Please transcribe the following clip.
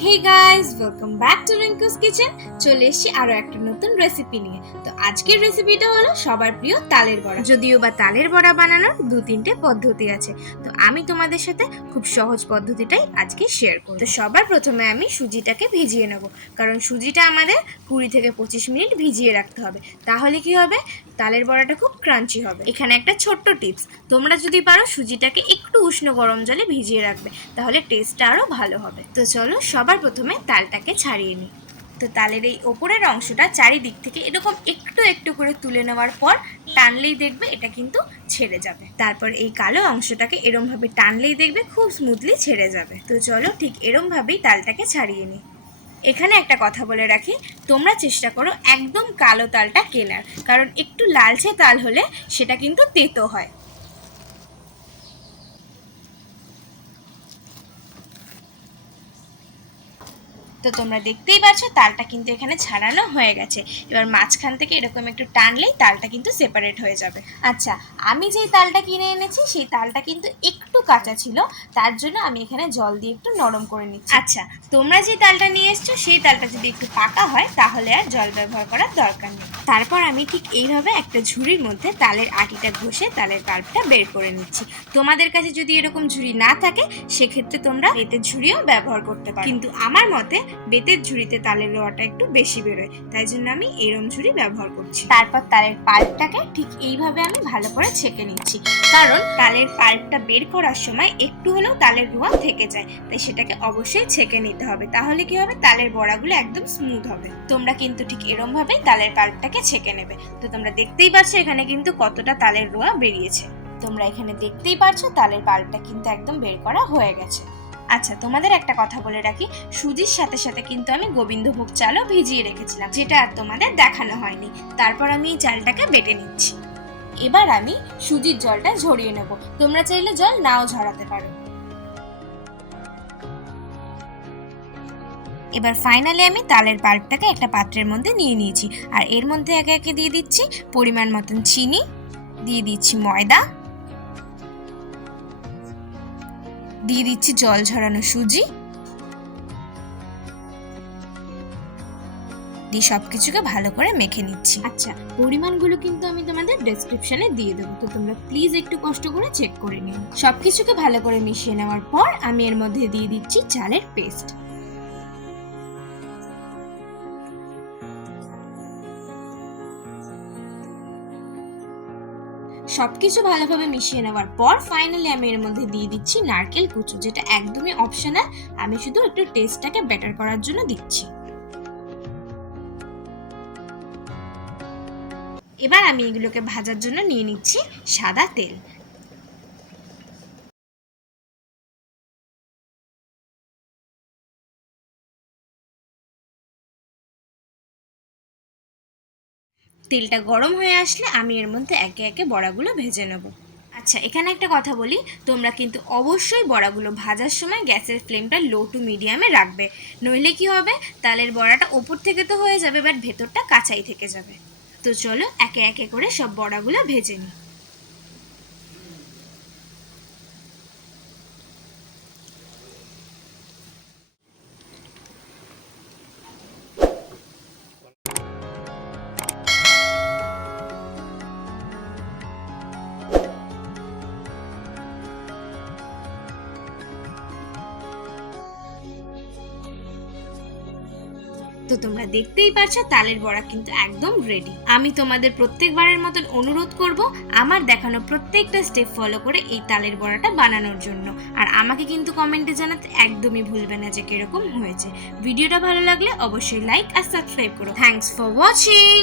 Hey guys welcome back to Rinku's kitchen চলে এসেছি আরও একটা নতুন রেসিপি নিয়ে। তো আজকের রেসিপিটা হলো সবার প্রিয় তালের বড়া। যদিও বা তালের বড়া বানানোর দু তিনটে পদ্ধতি আছে, তো আমি তোমাদের সাথে খুব সহজ পদ্ধতিটাই আজকে শেয়ার করব। তো সবার প্রথমে আমি সুজিটাকে ভিজিয়ে নেব, কারণ সুজিটা আমাদের কুড়ি থেকে পঁচিশ মিনিট ভিজিয়ে রাখতে হবে। তাহলে কি হবে? তালের বড়াটা খুব ক্রাঞ্চি হবে। এখানে একটা ছোট্ট টিপস তোমরা যদি পারো সুজিটাকে একটু উষ্ণ গরম জলে ভিজিয়ে রাখবে, তাহলে টেস্টটা আরও ভালো হবে। তো চলো সবার প্রথমে তালটাকে ছাড়িয়ে নিই। তো তালের এই ওপরের অংশটা চারিদিক থেকে এরকম একটু একটু করে তুলে নেওয়ার পর টানলেই দেখবে এটা কিন্তু ছেড়ে যাবে। তারপর এই কালো অংশটাকে এরমভাবে টানলেই দেখবে খুব স্মুথলি ছেড়ে যাবে। তো চলো ঠিক এরমভাবেই তালটাকে ছাড়িয়ে নিই। এখানে একটা কথা বলে রাখি, তোমরা চেষ্টা করো একদম কালো তালটা কেনার, কারণ একটু লালচে তাল হলে সেটা কিন্তু তেতো হয়। তো তোমরা দেখতেই পাচ্ছ তালটা কিন্তু এখানে ছাড়ানো হয়ে গেছে। এবার মাঝখান থেকে এরকম একটু টানলেই তালটা কিন্তু সেপারেট হয়ে যাবে। আচ্ছা আমি যেই তালটা কিনে এনেছি, সেই তালটা কিন্তু একটু কাঁচা ছিল, তার জন্য আমি এখানে জল দিয়ে একটু নরম করে নিচ্ছি। আচ্ছা তোমরা যে তালটা নিয়ে এসছো, সেই তালটা যদি একটু পাকা হয়, তাহলে আর জল ব্যবহার করার দরকার নেই। তারপর আমি ঠিক এইভাবে একটা ঝুড়ির মধ্যে তালের আটিটা ঘষে তালের পাল্পটা বের করে নিচ্ছি। তোমাদের কাছে যদি এরকম ঝুড়ি না থাকে, সেক্ষেত্রে তোমরা এতে ঝুড়িও ব্যবহার করতে পারো। কিন্তু আমার মতে বেতের ঝুড়িতে তালের লোয়াটা একটু বেশি বেরোয়, তাই জন্য আমি এরম ঝুড়ি ব্যবহার করছি। তারপর তালের পাল্পটাকে ঠিক এইভাবে আমি ভালো করে ছেঁকে নিচ্ছি, কারণ তালের পাল্পটা বের করার সময় একটু হলেও তালের রোয়া থেকে যায়, তাই সেটাকে অবশ্যই ছেঁকে নিতে হবে। তাহলে কি হবে? তালের বড়াগুলো একদম স্মুথ হবে। তোমরা কিন্তু ঠিক এরম ভাবেই তালের পাল্পটাকে ছেঁকে নেবে। তো তোমরা দেখতেই পাচ্ছ এখানে কিন্তু কতটা তালের রোয়া বেরিয়েছে। তোমরা এখানে দেখতেই পারছ তালের পাল্পটা কিন্তু একদম বের করা হয়ে গেছে। আচ্ছা তোমাদের একটা কথা বলে রাখি। সুজির সাথে সাথে কিন্তু আমি গোবিন্দভোগ চালও ভিজিয়ে রেখেছিলাম, যেটা আর তোমাদের দেখানো হয়নি। তারপর আমি এই চালটাকে বেটে নিচ্ছি। এবার আমি সুজির জলটা ঝরিয়ে নেব। তোমরা চাইলে জল নাও ঝরাতে পারো। এবার ফাইনালি আমি তালের পাল্পটাকে একটা পাত্রের মধ্যে নিয়ে নিয়েছি। আর এর মধ্যে একে একে দিয়ে দিচ্ছি পরিমাণ মতন চিনি, দিয়ে দিচ্ছি ময়দা দিয়ে দিচ্ছি জল ঝরানো সুজি। দিয়ে সব কিছুকে ভালো করে মেখে নিচ্ছি। আচ্ছা পরিমাণগুলো কিন্তু আমি তোমাদের ডেসক্রিপশনে দিয়ে দেবো। তো তোমরা প্লিজ একটু কষ্ট করে চেক করে নিও। সব কিছুকে ভালো করে মিশিয়ে নেওয়ার পর আমি এর মধ্যে দিয়ে দিচ্ছি চালের পেস্ট সবকিছু ভালোভাবে মিশিয়ে নেওয়ার পর ফাইনালি আমি এর মধ্যে দিয়ে দিচ্ছি নারকেল কুচো, যেটা একদমই অপশনাল আমি শুধু একটু টেস্টটাকে বেটার করার জন্য দিচ্ছি। এবার আমি এগুলোকে ভাজার জন্য নিয়ে নিচ্ছি সাদা তেল। তেলটা গরম হয়ে আসলে আমি এর মধ্যে একে একে বড়াগুলো ভেজে নেব। আচ্ছা এখানে একটা কথা বলি, তোমরা কিন্তু অবশ্যই বড়াগুলো ভাজার সময় গ্যাসের ফ্লেমটা লো টু মিডিয়ামে রাখবে। নইলে কি হবে? তালের বড়াটা ওপর থেকে তো হয়ে যাবে, বাট ভেতরটা কাঁচাই থেকে যাবে। তো চলো একে একে করে সব বড়াগুলো ভেজে নিই। তো তোমরা দেখতেই পারছ, তালের বড়া কিন্তু একদম রেডি আমি তোমাদের প্রত্যেকবারের মতন অনুরোধ করব আমার দেখানো প্রত্যেকটা স্টেপ ফলো করে এই তালের বড়াটা বানানোর জন্য। আর আমাকে কিন্তু কমেন্টে জানাতে একদমই ভুলবে না যে কীরকম হয়েছে। ভিডিওটা ভালো লাগলে অবশ্যই লাইক আর সাবস্ক্রাইব করো। Thanks for watching